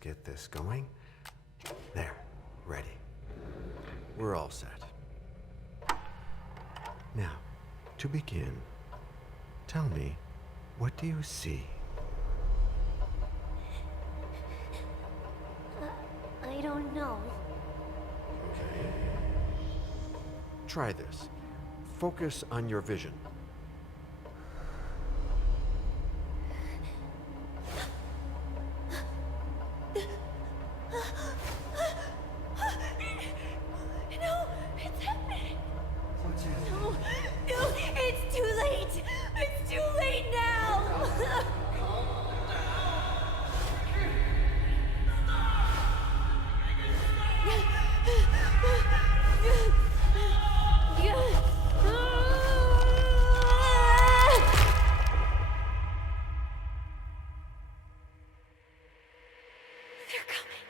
get this going. There, ready. We're all set. Now, to begin, tell me, what do you see? I don't know. Okay. Try this. Focus on your vision. No, it's happening. What's happening? No, no, it's too late. It's too late now. They're coming.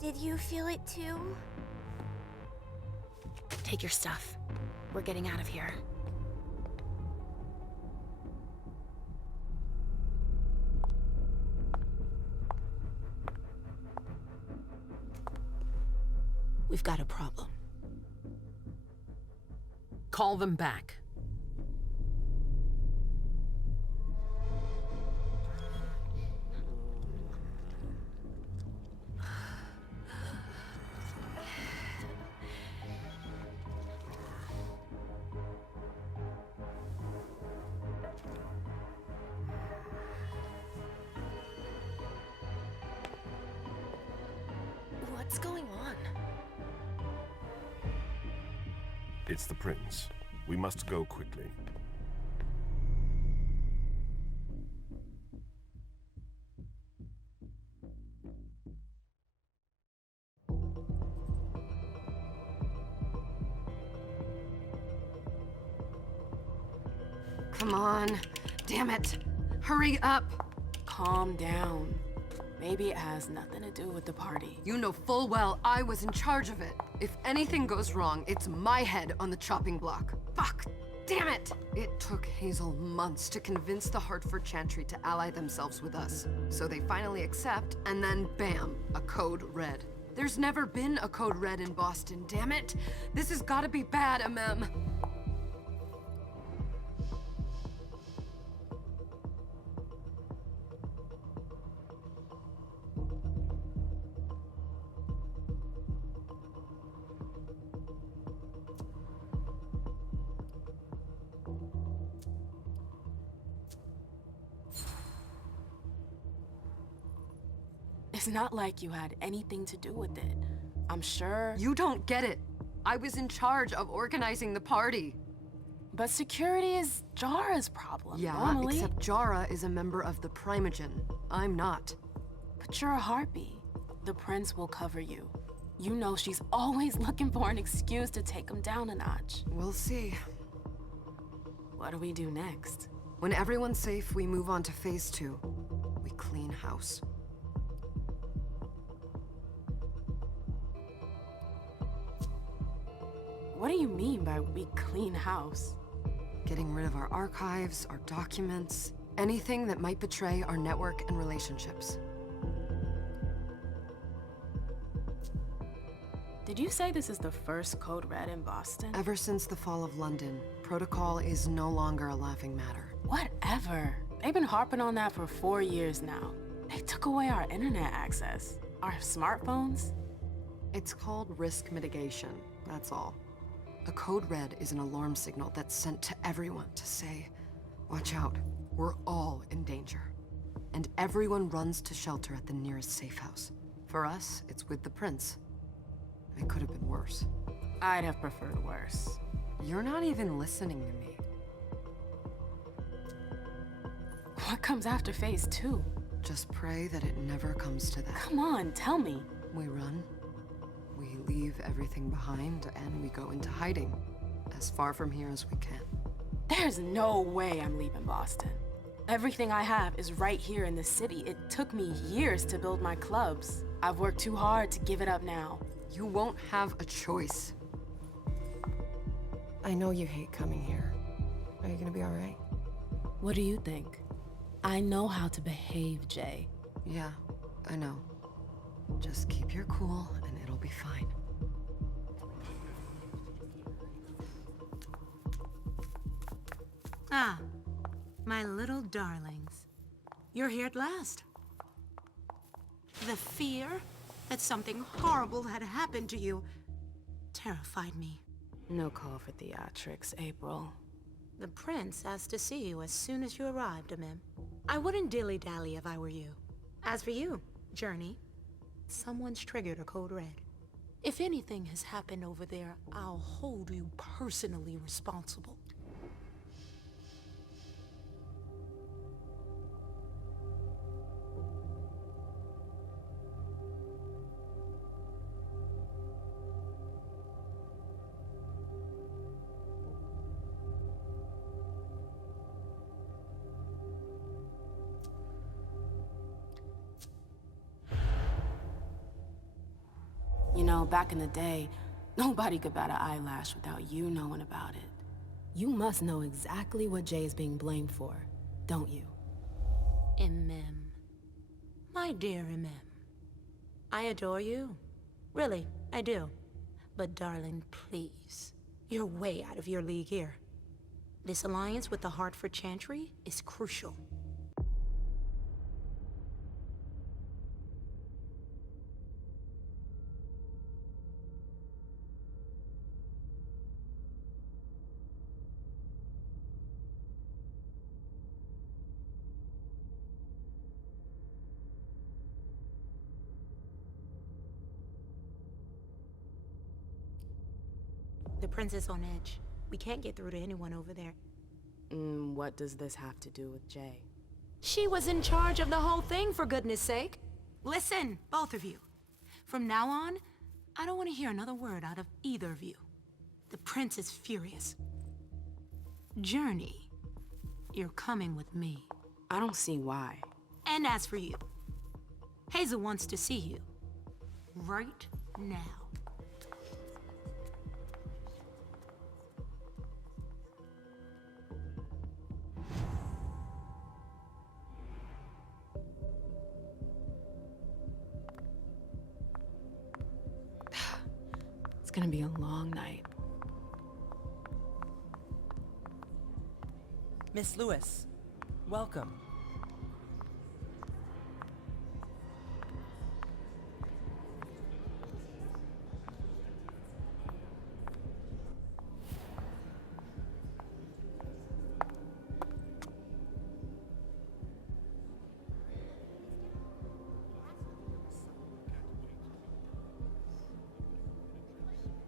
Did you feel it too? Take your stuff. We're getting out of here. We've got a problem. Call them back. What's going on? It's the prince. We must go quickly. Come on. Damn it. Hurry up. Calm down. Maybe it has nothing to do with the party. You know full well I was in charge of it. If anything goes wrong, it's my head on the chopping block. Fuck! Damn it! It took Hazel months to convince the Hartford Chantry to ally themselves with us. So they finally accept, and then bam, a code red. There's never been a code red in Boston, damn it! This has gotta be bad, MM. It's not like you had anything to do with it. I'm sure. You don't get it. I was in charge of organizing the party. But security is Jara's problem. Yeah, normally. except Jara is a member of the Primogen. I'm not. But you're a harpy. The prince will cover you. You know she's always looking for an excuse to take him down a notch. We'll see. What do we do next? When everyone's safe, we move on to phase 2. We clean house. What do you mean by we clean house? Getting rid of our archives, our documents, anything that might betray our network and relationships. Did you say this is the first code red in Boston? Ever since the fall of London, protocol is no longer a laughing matter. Whatever. They've been harping on that for 4 years now. They took away our internet access. Our smartphones. It's called risk mitigation, that's all. A code red is an alarm signal that's sent to everyone to say, watch out, we're all in danger. And everyone runs to shelter at the nearest safe house. For us, it's with the prince. It could have been worse. I'd have preferred worse. You're not even listening to me. What comes after phase 2? Just pray that it never comes to that. Come on, tell me. We run, we leave everything behind, and we go into hiding. As far from here as we can. There's no way I'm leaving Boston. Everything I have is right here in the city. It took me years to build my clubs. I've worked too hard to give it up now. You won't have a choice. I know you hate coming here. Are you gonna be alright? What do you think? I know how to behave, Jay. Yeah, I know. Just keep your cool and it'll be fine. Ah, my little darlings. You're here at last. The fear that something horrible had happened to you terrified me. No call for theatrics, April. The prince asked to see you as soon as you arrived, Amim. I wouldn't dilly-dally if I were you. As for you, Journey, someone's triggered a code red. If anything has happened over there, I'll hold you personally responsible. You know, back in the day, nobody could bat an eyelash without you knowing about it. You must know exactly what Jay is being blamed for, don't you? Amim. My dear Amim. I adore you. Really, I do. But darling, please. You're way out of your league here. This alliance with the Hartford Chantry is crucial. The prince is on edge. We can't get through to anyone over there. What does this have to do with Jay? She was in charge of the whole thing, for goodness sake. Listen, both of you. From now on, I don't want to hear another word out of either of you. The prince is furious. Journey, you're coming with me. I don't see why. And as for you, Hazel wants to see you. Right now. It's gonna be a long night. Miss Lewis, welcome.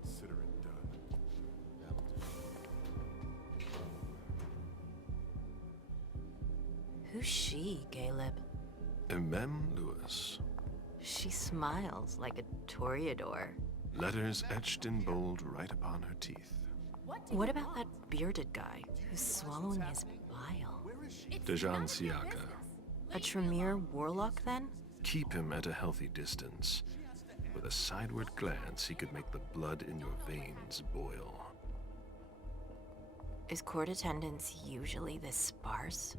Consider it done. Who's she, Caleb? Mem Lewis. She smiles like a toreador. Letters etched in bold right upon her teeth. What about that bearded guy who's swallowing his bile? Dejan Siaka. A Tremere warlock, then? Keep him at a healthy distance. With a sideward glance, he could make the blood in your veins boil. Is court attendance usually this sparse?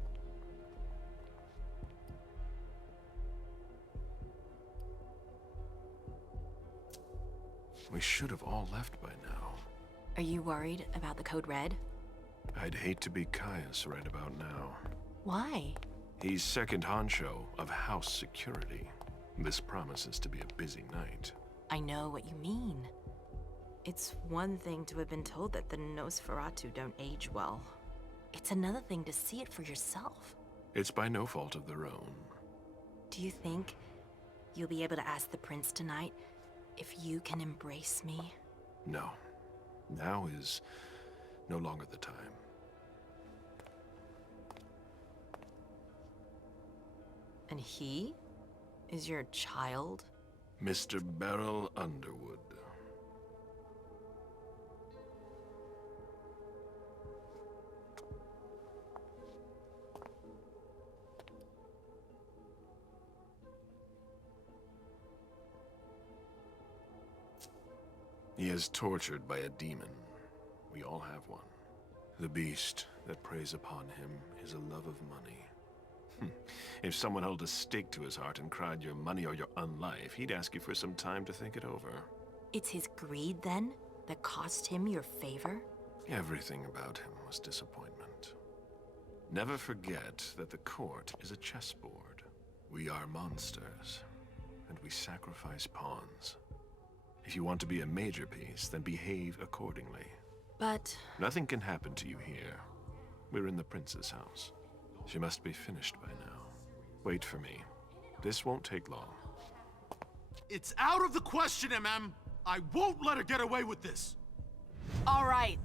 We should have all left by now. Are you worried about the Code Red? I'd hate to be Caius right about now. Why? He's second honcho of house security. This promises to be a busy night. I know what you mean. It's one thing to have been told that the Nosferatu don't age well. It's another thing to see it for yourself. It's by no fault of their own. Do you think you'll be able to ask the prince tonight if you can embrace me? No. Now is no longer the time. And he is your child? Mr. Beryl Underwood. He is tortured by a demon. We all have one. The beast that preys upon him is a love of money. If someone held a stake to his heart and cried your money or your unlife, he'd ask you for some time to think it over. It's his greed, then, that cost him your favor? Everything about him was disappointment. Never forget that the court is a chessboard. We are monsters, and we sacrifice pawns. If you want to be a major piece, then behave accordingly. But... Nothing can happen to you here. We're in the prince's house. She must be finished by now. Wait for me. This won't take long. It's out of the question, MM! I won't let her get away with this! All right.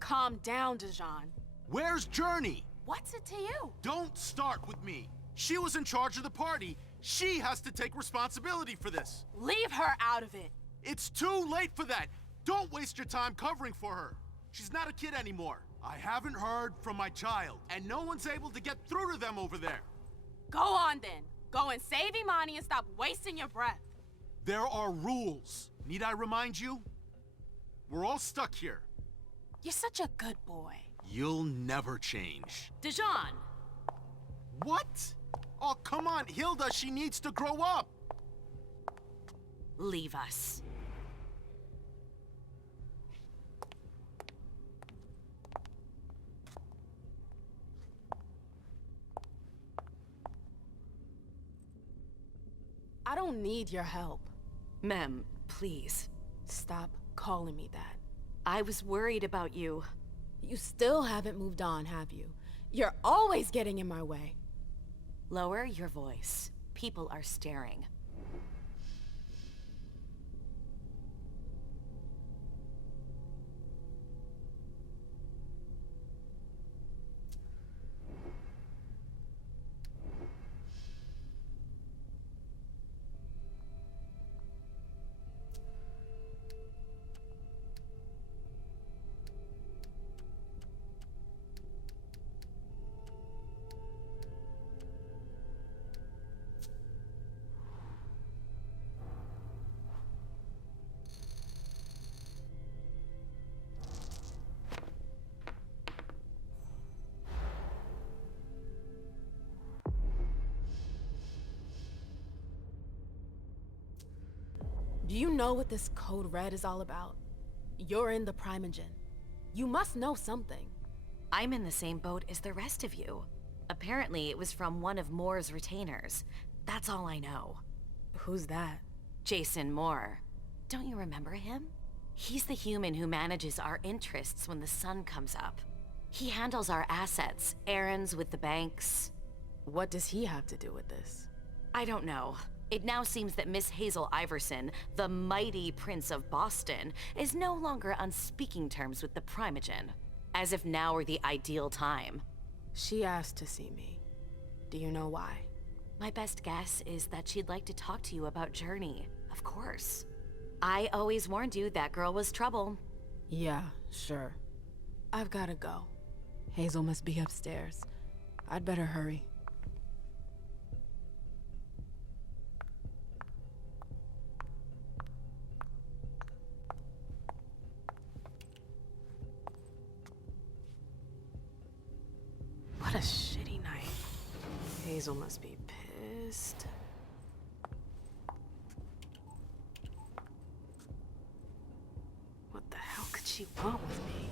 Calm down, Dijon. Where's Journey? What's it to you? Don't start with me. She was in charge of the party. She has to take responsibility for this. Leave her out of it. It's too late for that. Don't waste your time covering for her. She's not a kid anymore. I haven't heard from my child, and no one's able to get through to them over there. Go on then. Go and save Imani and stop wasting your breath. There are rules. Need I remind you? We're all stuck here. You're such a good boy. You'll never change. Dijon! What? Oh, come on, Hilda, she needs to grow up. leave us. I don't need your help. Mem, please. Stop calling me that. I was worried about you. You still haven't moved on, have you? You're always getting in my way. Lower your voice. People are staring. Do you know what this Code Red is all about? You're in the Primogen. You must know something. I'm in the same boat as the rest of you. Apparently, it was from one of Moore's retainers. That's all I know. Who's that? Jason Moore. Don't you remember him? He's the human who manages our interests when the sun comes up. He handles our assets, errands with the banks. What does he have to do with this? I don't know. It now seems that Miss Hazel Iverson, the mighty Prince of Boston, is no longer on speaking terms with the Primogen. As if now were the ideal time. She asked to see me. Do you know why? My best guess is that she'd like to talk to you about Journey, of course. I always warned you that girl was trouble. Yeah, sure. I've gotta go. Hazel must be upstairs. I'd better hurry. What a shitty night. Hazel must be pissed. What the hell could she want with me?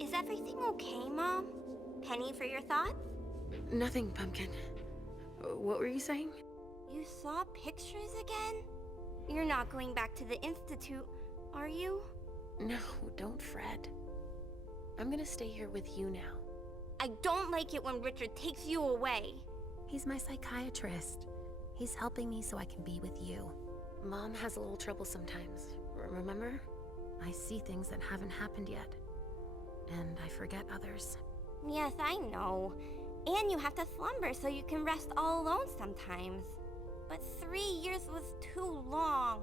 Is everything okay, Mom? Penny, for your thoughts? Nothing, Pumpkin. What were you saying? You saw pictures again? You're not going back to the Institute, are you? No, don't fret. I'm gonna stay here with you now. I don't like it when Richard takes you away. He's my psychiatrist. He's helping me so I can be with you. Mom has a little trouble sometimes, remember? I see things that haven't happened yet. And I forget others. Yes, I know. And you have to slumber so you can rest all alone sometimes. But 3 years was too long.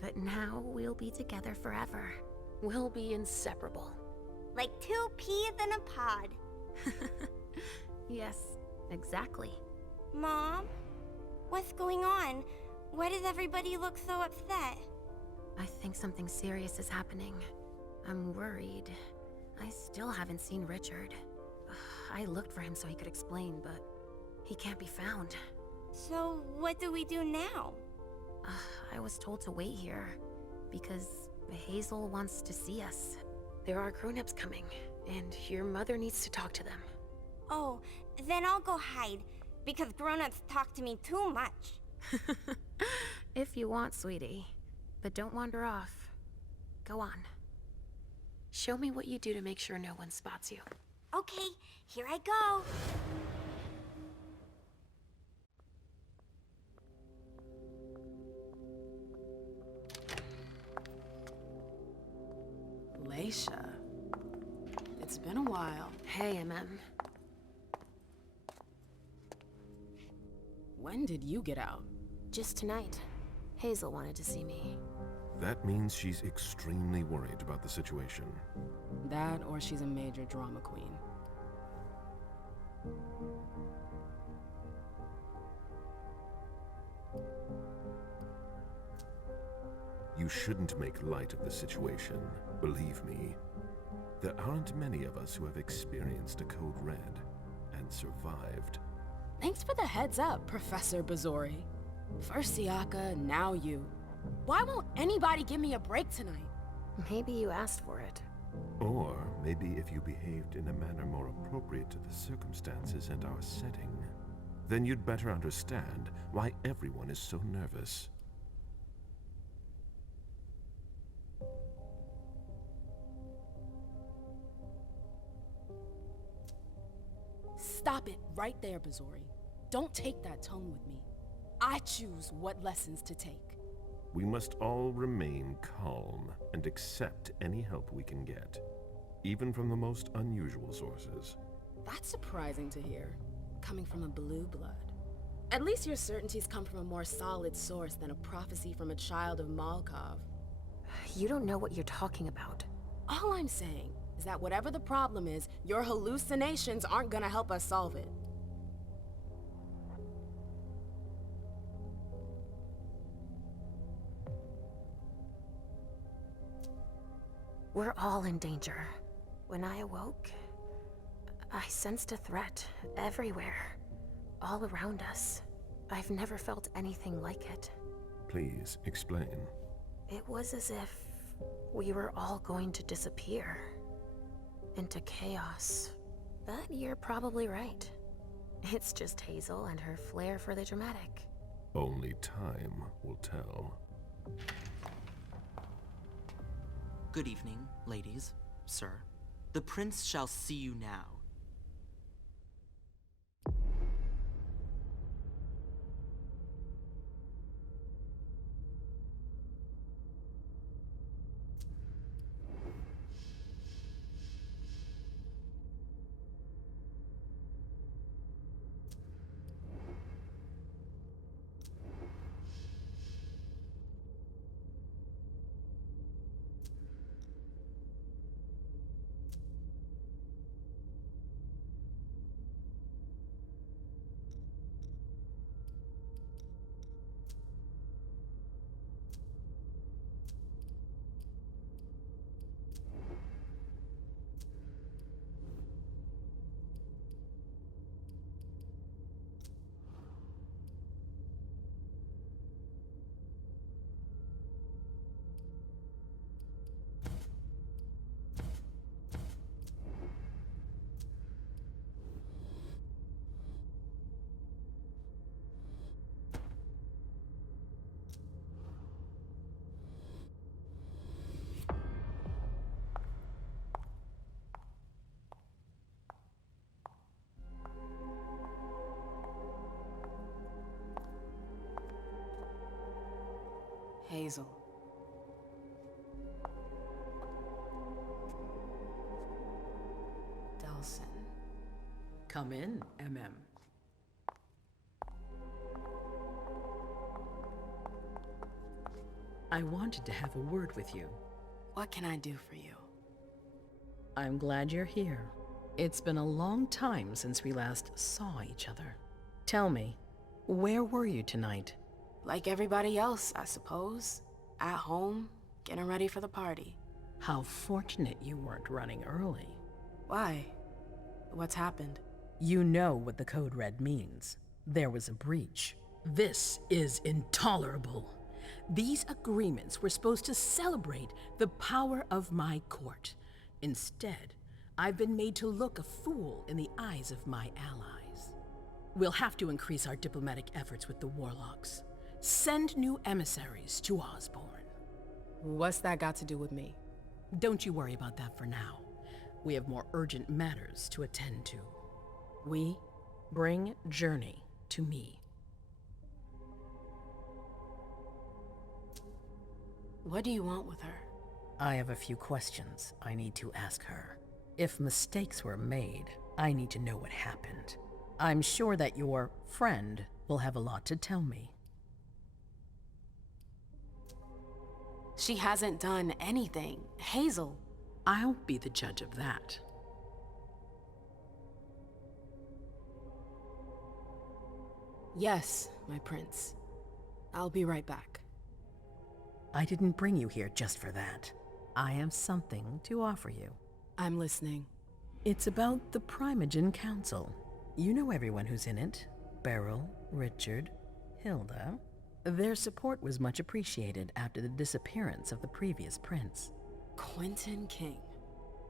But now we'll be together forever. We'll be inseparable. Like 2 peas in a pod. Yes, exactly. Mom? What's going on? Why does everybody look so upset? I think something serious is happening. I'm worried. I still haven't seen Richard. I looked for him so he could explain, but he can't be found. So what do we do now? I was told to wait here because Hazel wants to see us. There are grown-ups coming, and your mother needs to talk to them. Oh, then I'll go hide, because grown-ups talk to me too much. If you want, sweetie. But don't wander off. Go on. Show me what you do to make sure no one spots you. Okay, here I go. Leisha. It's been a while. Hey, MM. When did you get out? Just tonight. Hazel wanted to see me. That means she's extremely worried about the situation. That or she's a major drama queen. You shouldn't make light of the situation. Believe me, there aren't many of us who have experienced a code red and survived. Thanks for the heads up, Professor Bazori. First Siaka, now you. Why won't anybody give me a break tonight? Maybe you asked for it. Or maybe if you behaved in a manner more appropriate to the circumstances and our setting, then you'd better understand why everyone is so nervous. Stop it right there, Bazori. Don't take that tone with me. I choose what lessons to take. We must all remain calm and accept any help we can get, even from the most unusual sources. That's surprising to hear, coming from a blue blood. At least your certainties come from a more solid source than a prophecy from a child of Malkov. You don't know what you're talking about. All I'm saying is that whatever the problem is, your hallucinations aren't gonna help us solve it. We're all in danger. When I awoke, I sensed a threat everywhere, all around us. I've never felt anything like it. Please explain. It was as if we were all going to disappear into chaos. But you're probably right. It's just Hazel and her flair for the dramatic. Only time will tell. Good evening, ladies, sir. The prince shall see you now. Hazel. Delsin. Come in, MM. I wanted to have a word with you. What can I do for you? I'm glad you're here. It's been a long time since we last saw each other. Tell me, where were you tonight? Like everybody else, I suppose. At home, getting ready for the party. How fortunate you weren't running early. Why? What's happened? You know what the Code Red means. There was a breach. This is intolerable. These agreements were supposed to celebrate the power of my court. Instead, I've been made to look a fool in the eyes of my allies. We'll have to increase our diplomatic efforts with the Warlocks. Send new emissaries to Osborne. What's that got to do with me? Don't you worry about that for now. We have more urgent matters to attend to. We bring Journey to me. What do you want with her? I have a few questions I need to ask her. If mistakes were made, I need to know what happened. I'm sure that your friend will have a lot to tell me. She hasn't done anything. Hazel. I'll be the judge of that. Yes, my prince. I'll be right back. I didn't bring you here just for that. I have something to offer you. I'm listening. It's about the Primogen Council. You know everyone who's in it. Beryl, Richard, Hilda. Their support was much appreciated after the disappearance of the previous prince. Quentin King.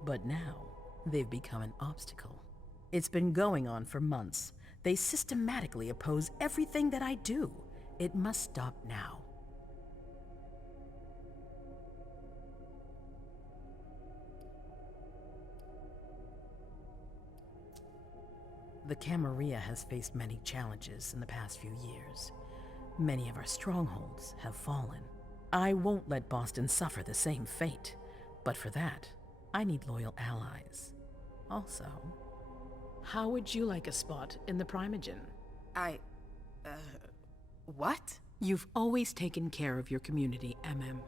But now, they've become an obstacle. It's been going on for months. They systematically oppose everything that I do. It must stop now. The Camarilla has faced many challenges in the past few years. Many of our strongholds have fallen. I won't let Boston suffer the same fate, but for that, I need loyal allies. Also, how would you like a spot in the Primogen? What? You've always taken care of your community, MM,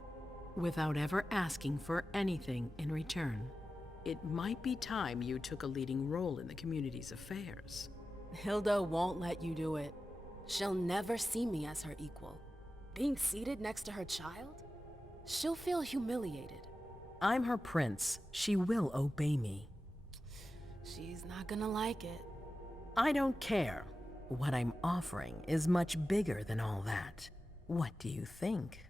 without ever asking for anything in return. It might be time you took a leading role in the community's affairs. Hilda won't let you do it. She'll never see me as her equal. Being seated next to her child? She'll feel humiliated. I'm her prince. She will obey me. She's not gonna like it. I don't care. What I'm offering is much bigger than all that. What do you think?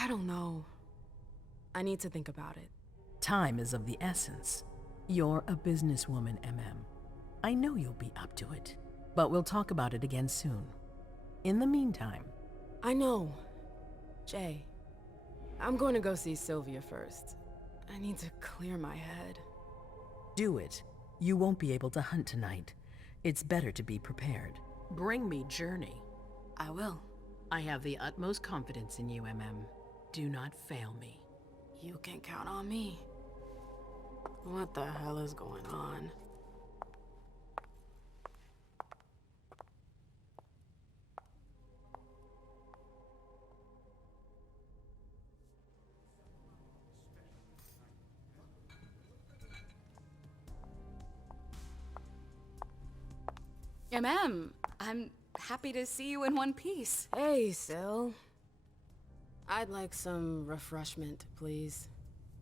I don't know. I need to think about it. Time is of the essence. You're a businesswoman, MM. I know you'll be up to it, but we'll talk about it again soon. In the meantime... I know. Jay, I'm going to go see Sylvia first. I need to clear my head. Do it. You won't be able to hunt tonight. It's better to be prepared. Bring me Journey. I will. I have the utmost confidence in you, MM. Do not fail me. You can count on me. What the hell is going on? I'm happy to see you in one piece. Hey, Syl. I'd like some refreshment, please.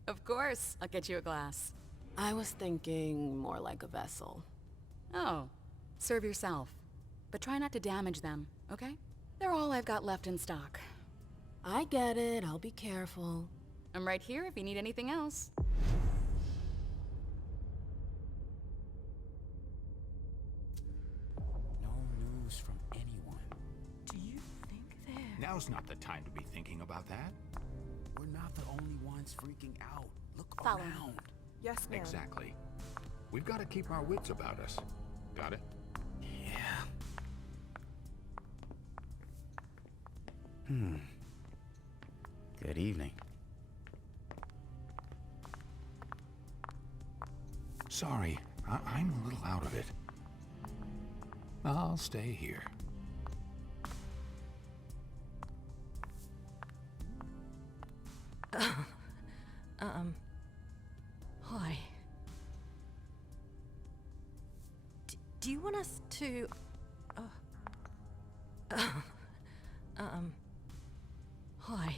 Of course, I'll get you a glass. I was thinking more like a vessel. Oh, serve yourself. But try not to damage them, okay? They're all I've got left in stock. I get it, I'll be careful. I'm right here if you need anything else. No news from anyone. Do you think they're... Now's not the time to be thinking about that. We're not the only ones freaking out. Look Follow around. me. Yes, ma'am. Exactly. We've got to keep our wits about us. Got it? Yeah. Good evening. Sorry, I'm a little out of it. I'll stay here. Hi. Do you want us to... Hi.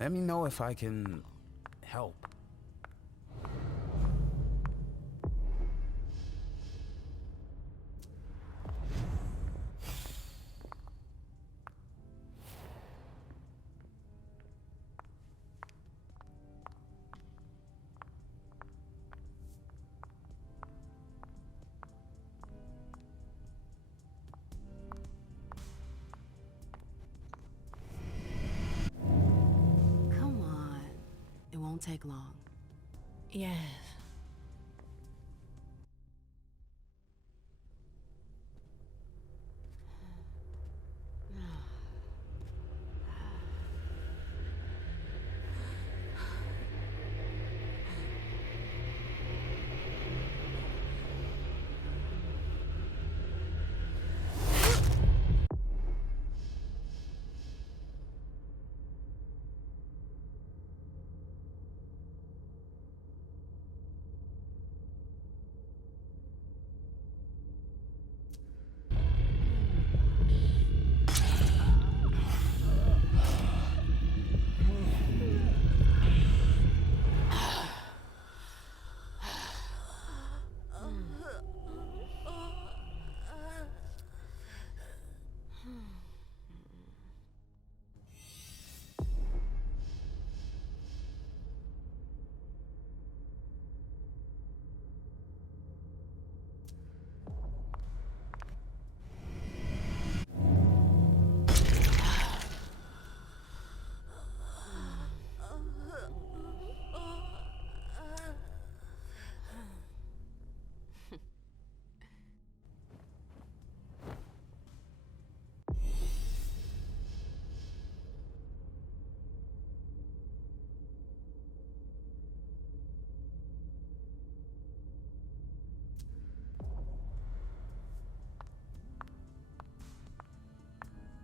Let me know if I can help. Come on. It won't take long. Yes.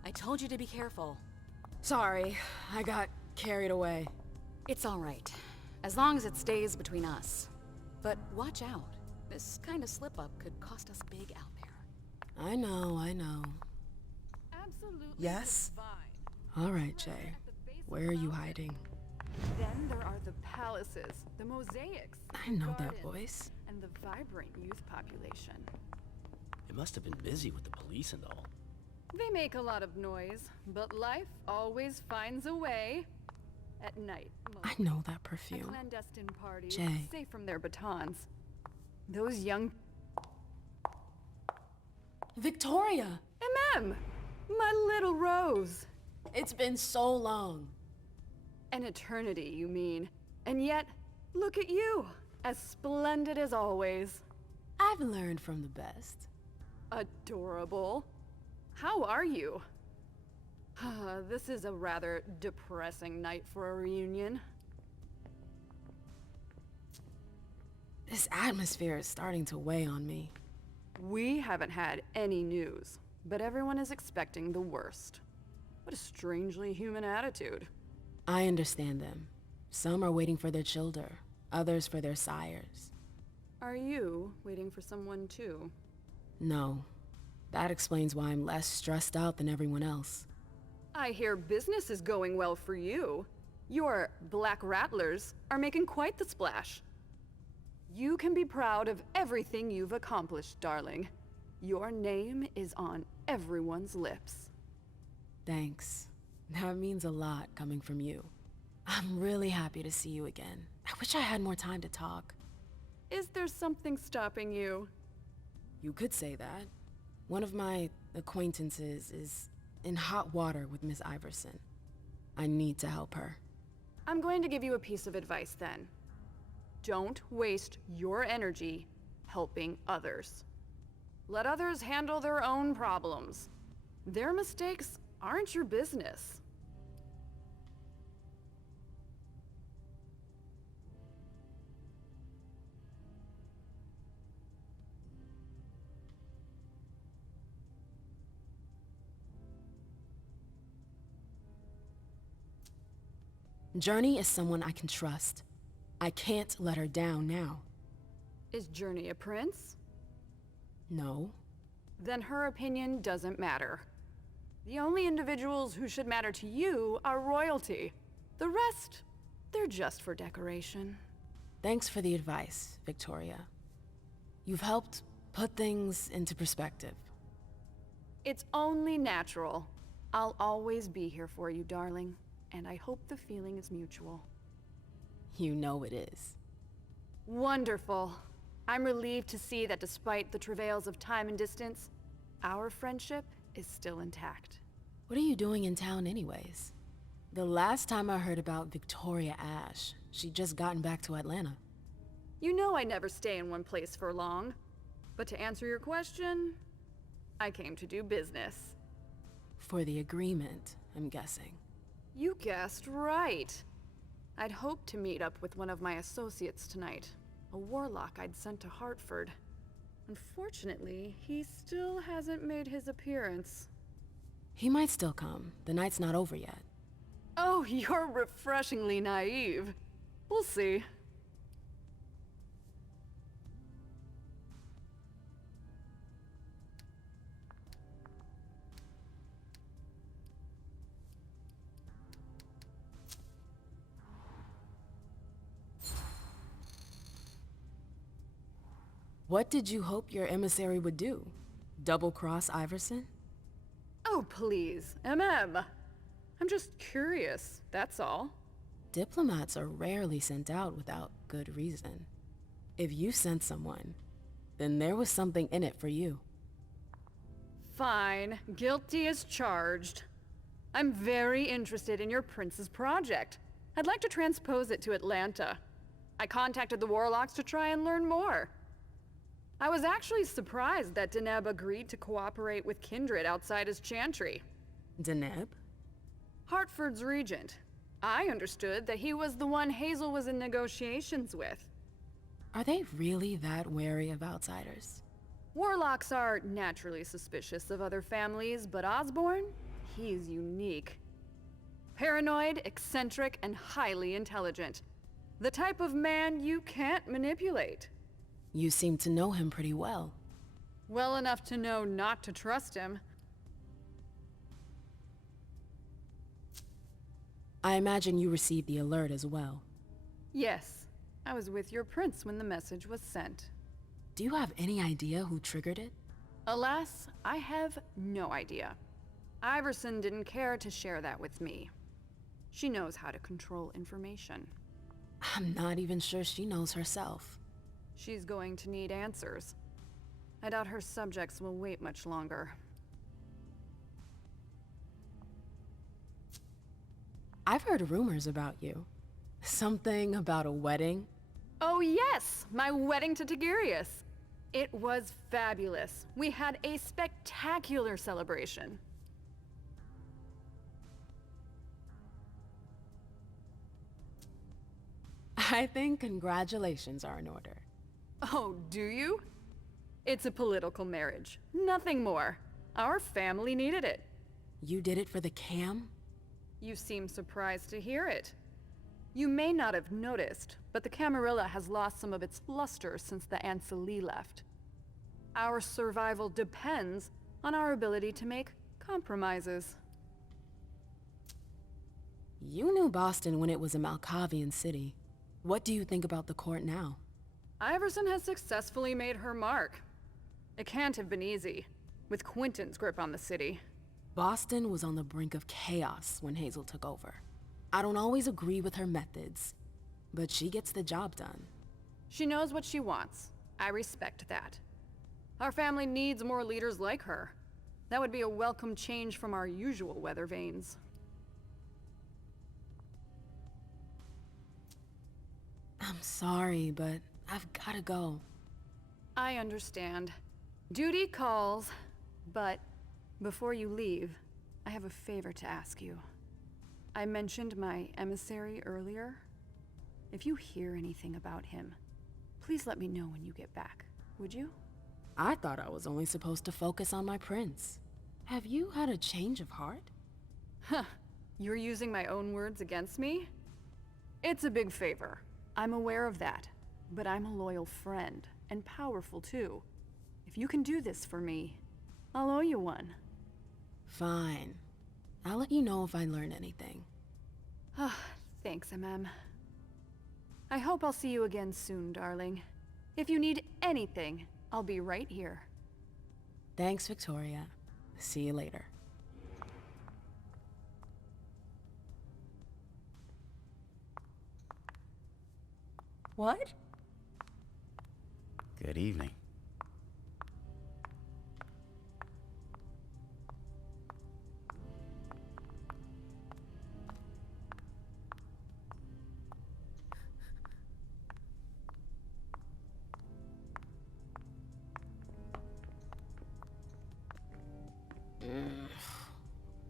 I told you to be careful. Sorry, I got carried away. It's all right, as long as it stays between us. But watch out. This kind of slip-up could cost us big out there. I know. Absolutely. Yes? Divine. All right, Jay. Where are you hiding? Then there are the palaces, the mosaics, I know that gardens, voice. and the vibrant youth population. It must have been busy with the police and all. They make a lot of noise, but life always finds a way. At night, I know that a perfume. clandestine party, Jay. safe from their batons. Those young... Victoria! My little Rose! It's been so long. An eternity, you mean. And yet, look at you, as splendid as always. I've learned from the best. Adorable. How are you? This is a rather depressing night for a reunion. This atmosphere is starting to weigh on me. We haven't had any news, but everyone is expecting the worst. What a strangely human attitude. I understand them. Some are waiting for their children, others for their sires. Are you waiting for someone too? No. That explains why I'm less stressed out than everyone else. I hear business is going well for you. Your Black Rattlers are making quite the splash. You can be proud of everything you've accomplished, darling. Your name is on everyone's lips. Thanks. That means a lot coming from you. I'm really happy to see you again. I wish I had more time to talk. Is there something stopping you? You could say that. One of my acquaintances is in hot water with Miss Iverson. I need to help her. I'm going to give you a piece of advice then. Don't waste your energy helping others. Let others handle their own problems. Their mistakes aren't your business. Journey is someone I can trust. I can't let her down now. Is Journey a prince? No. Then her opinion doesn't matter. The only individuals who should matter to you are royalty. The rest, they're just for decoration. Thanks for the advice, Victoria. You've helped put things into perspective. It's only natural. I'll always be here for you, darling. And I hope the feeling is mutual. You know it is. Wonderful. I'm relieved to see that despite the travails of time and distance, our friendship is still intact. What are you doing in town anyways? The last time I heard about Victoria Ash, she'd just gotten back to Atlanta. You know I never stay in one place for long. But to answer your question, I came to do business. For the agreement, I'm guessing. You guessed right. I'd hoped to meet up with one of my associates tonight, a warlock I'd sent to Hartford. Unfortunately, he still hasn't made his appearance. He might still come. The night's not over yet. Oh, you're refreshingly naive. We'll see. What did you hope your emissary would do? Double-cross Iverson? Oh, please, I'm just curious, that's all. Diplomats are rarely sent out without good reason. If you sent someone, then there was something in it for you. Fine, guilty as charged. I'm very interested in your prince's project. I'd like to transpose it to Atlanta. I contacted the warlocks to try and learn more. I was actually surprised that Deneb agreed to cooperate with Kindred outside his chantry. Deneb? Hartford's regent. I understood that he was the one Hazel was in negotiations with. Are they really that wary of outsiders? Warlocks are naturally suspicious of other families, but Osborne? He's unique. Paranoid, eccentric, and highly intelligent. The type of man you can't manipulate. You seem to know him pretty well. Well enough to know not to trust him. I imagine you received the alert as well. Yes, I was with your prince when the message was sent. Do you have any idea who triggered it? Alas, I have no idea. Iverson didn't care to share that with me. She knows how to control information. I'm not even sure she knows herself. She's going to need answers. I doubt her subjects will wait much longer. I've heard rumors about you. Something about a wedding? Oh yes, my wedding to Tigurius. It was fabulous. We had a spectacular celebration. I think congratulations are in order. Oh, do you? It's a political marriage. Nothing more. Our family needed it. You did it for the cam? You seem surprised to hear it. You may not have noticed, but the Camarilla has lost some of its luster since the Ancili left. Our survival depends on our ability to make compromises. You knew Boston when it was a Malkavian city. What do you think about the court now? Iverson has successfully made her mark. It can't have been easy, with Quentin's grip on the city. Boston was on the brink of chaos when Hazel took over. I don't always agree with her methods, but she gets the job done. She knows what she wants. I respect that. Our family needs more leaders like her. That would be a welcome change from our usual weather vanes. I'm sorry, but I've gotta go. I understand. Duty calls, but before you leave, I have a favor to ask you. I mentioned my emissary earlier. If you hear anything about him, please let me know when you get back, would you? I thought I was only supposed to focus on my prince. Have you had a change of heart? Huh. You're using my own words against me? It's a big favor. I'm aware of that. But I'm a loyal friend, and powerful too. If you can do this for me, I'll owe you one. Fine. I'll let you know if I learn anything. Thanks, MM. I hope I'll see you again soon, darling. If you need anything, I'll be right here. Thanks, Victoria. See you later. What? Good evening.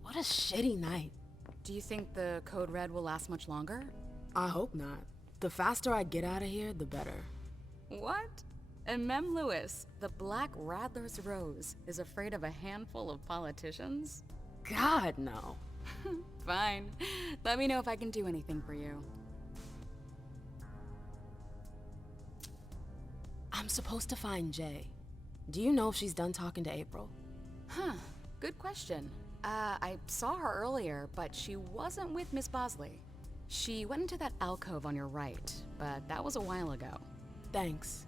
What a shitty night. Do you think the Code Red will last much longer? I hope not. The faster I get out of here, the better. What? And Mem Lewis, the Black Rattler's Rose, is afraid of a handful of politicians? God, no. Fine. Let me know if I can do anything for you. I'm supposed to find Jay. Do you know if she's done talking to April? Huh. Good question. I saw her earlier, but she wasn't with Miss Bosley. She went into that alcove on your right, but that was a while ago. Thanks.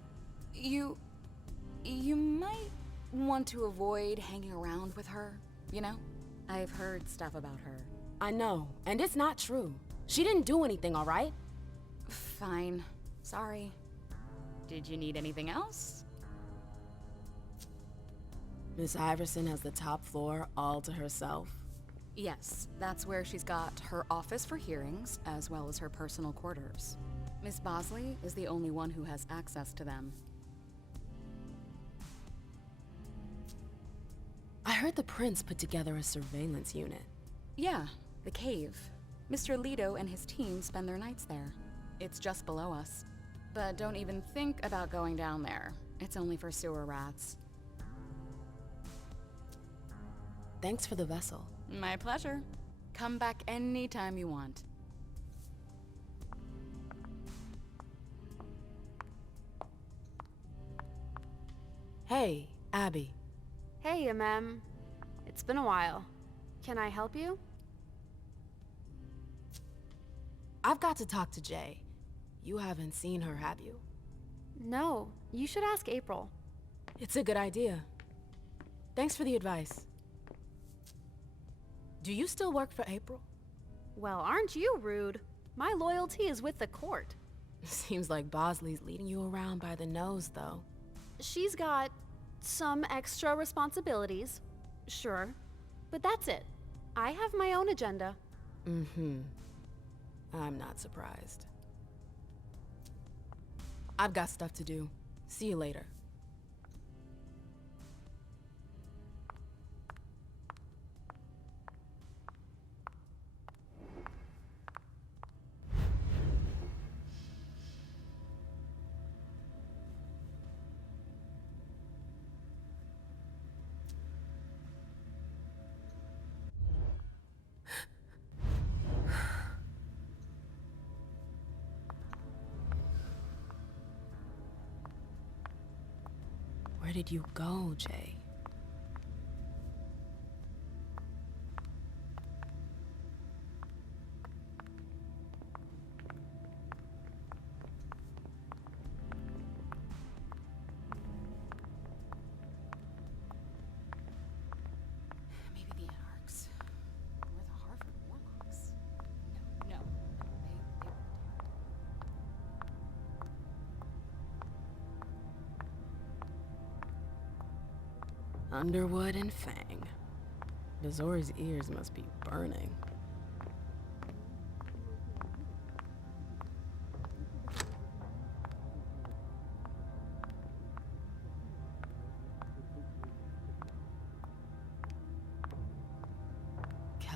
You might want to avoid hanging around with her, you know? I've heard stuff about her. I know, and it's not true. She didn't do anything, all right? Fine. Sorry. Did you need anything else? Miss Iverson has the top floor all to herself. Yes, that's where she's got her office for hearings, as well as her personal quarters. Miss Bosley is the only one who has access to them. I heard the prince put together a surveillance unit. Yeah, the cave. Mr. Leto and his team spend their nights there. It's just below us. But don't even think about going down there. It's only for sewer rats. Thanks for the vessel. My pleasure. Come back anytime you want. Hey, Abby. Hey, MM. It's been a while. Can I help you? I've got to talk to Jay. You haven't seen her, have you? No, you should ask April. It's a good idea. Thanks for the advice. Do you still work for April? Well, aren't you rude? My loyalty is with the court. Seems like Bosley's leading you around by the nose, though. She's got some extra responsibilities, sure, but that's it. I have my own agenda. Mm-hmm. I'm not surprised. I've got stuff to do. See you later. Where did you go, Jay? Maybe the Anarchs. Or the Harvard Warlocks. No. They were Underwood and Fang. Bazor's ears must be burning.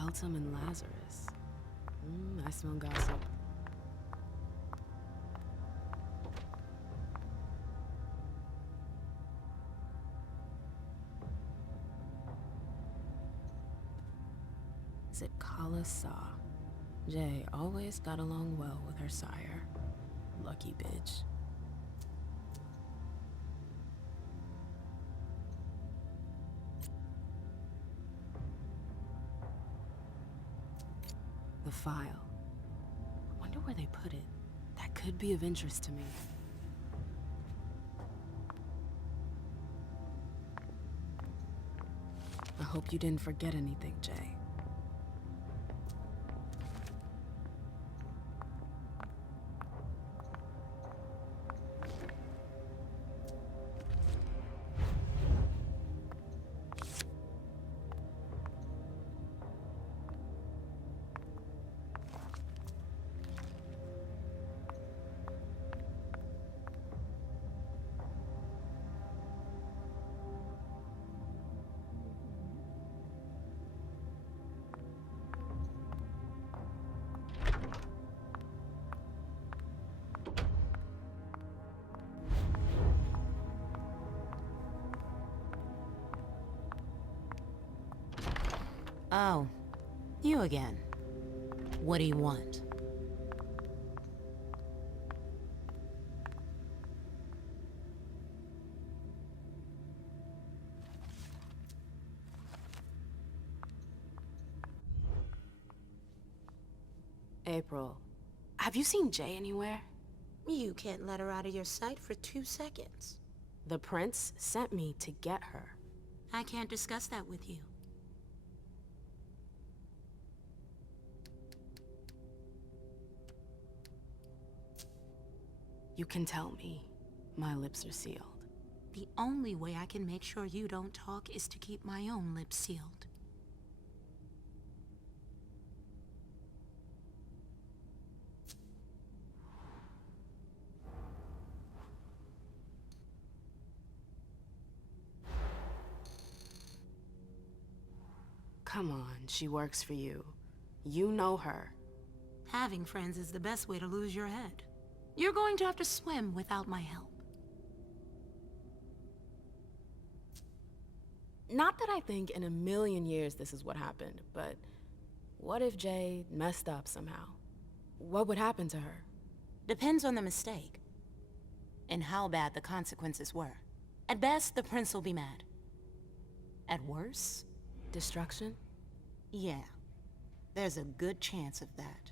Welcome and Lazarus. I smell gossip. Is it Kala Saw? Jay always got along well with her sire. Lucky bitch. The file. Wonder where they put it. That could be of interest to me. I hope you didn't forget anything, Jay. Oh, you again. What do you want? April, have you seen Jay anywhere? You can't let her out of your sight for 2 seconds. The prince sent me to get her. I can't discuss that with you. You can tell me. My lips are sealed. The only way I can make sure you don't talk is to keep my own lips sealed. Come on, she works for you. You know her. Having friends is the best way to lose your head. You're going to have to swim without my help. Not that I think in a million years this is what happened, but what if Jay messed up somehow? What would happen to her? Depends on the mistake. And how bad the consequences were. At best, the prince will be mad. At worst, destruction? Yeah. There's a good chance of that.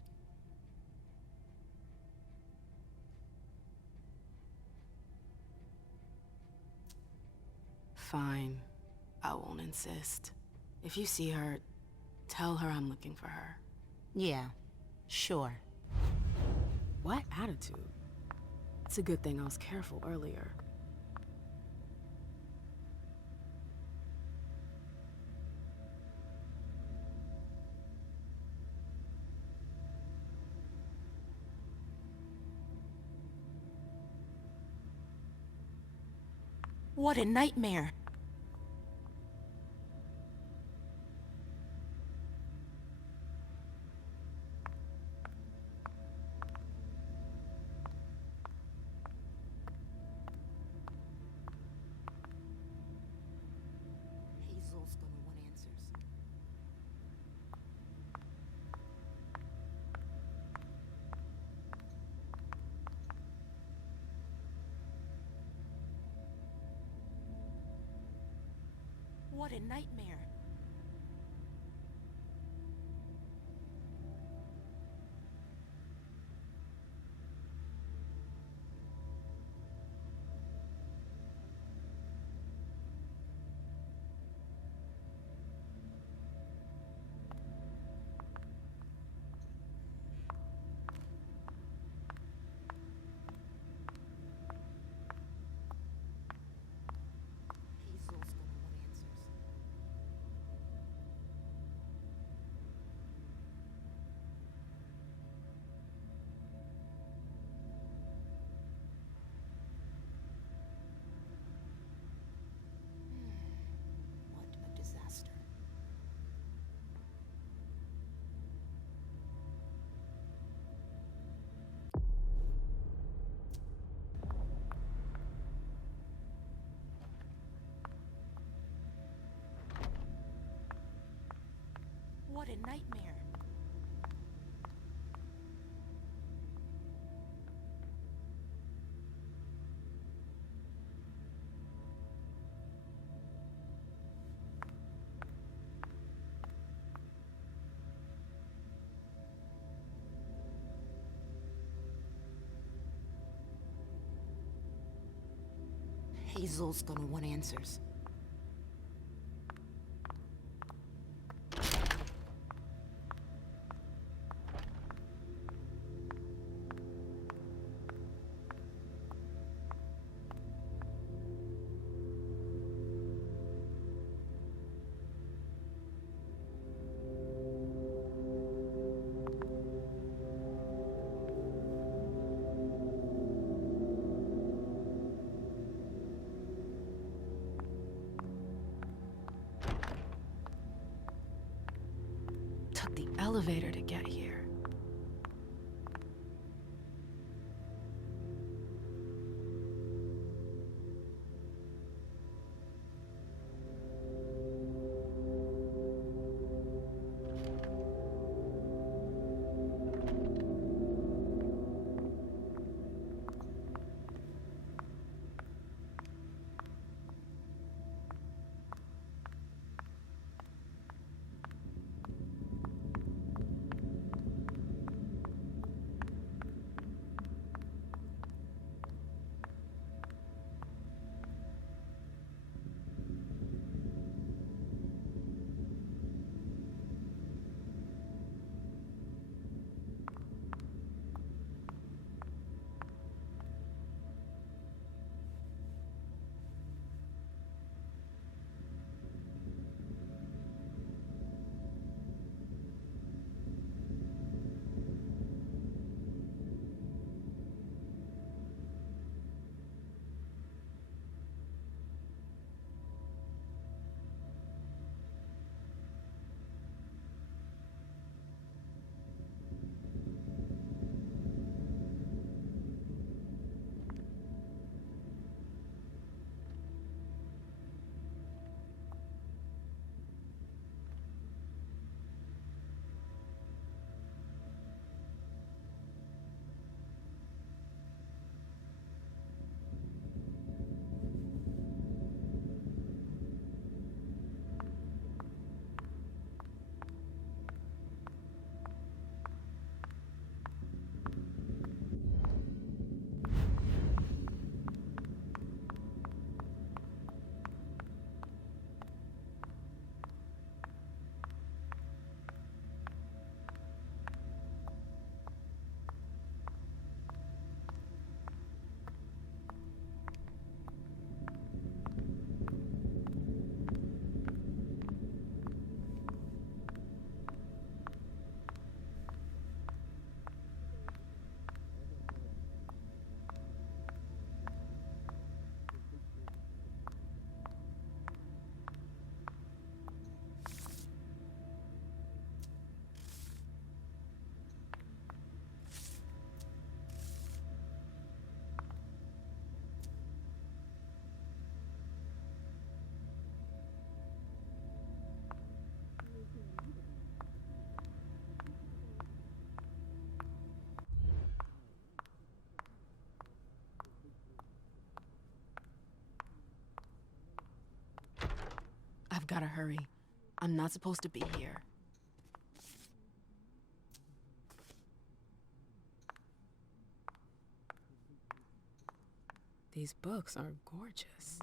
Fine. I won't insist. If you see her, tell her I'm looking for her. Yeah, sure. What attitude? It's a good thing I was careful earlier. What a nightmare. Hazel's gonna want answers. What a nightmare. Hazel's gonna want answers. What a nightmare. Hazel's gonna want answers. Took the elevator to get here. I've gotta hurry. I'm not supposed to be here. These books are gorgeous.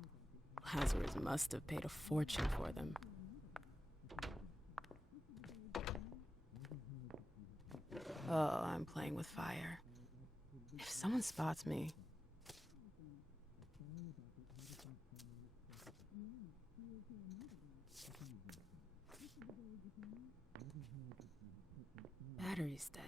Lazarus must have paid a fortune for them. Oh, I'm playing with fire. If someone spots me... Battery's dead.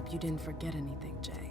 hope you didn't forget anything, Jay.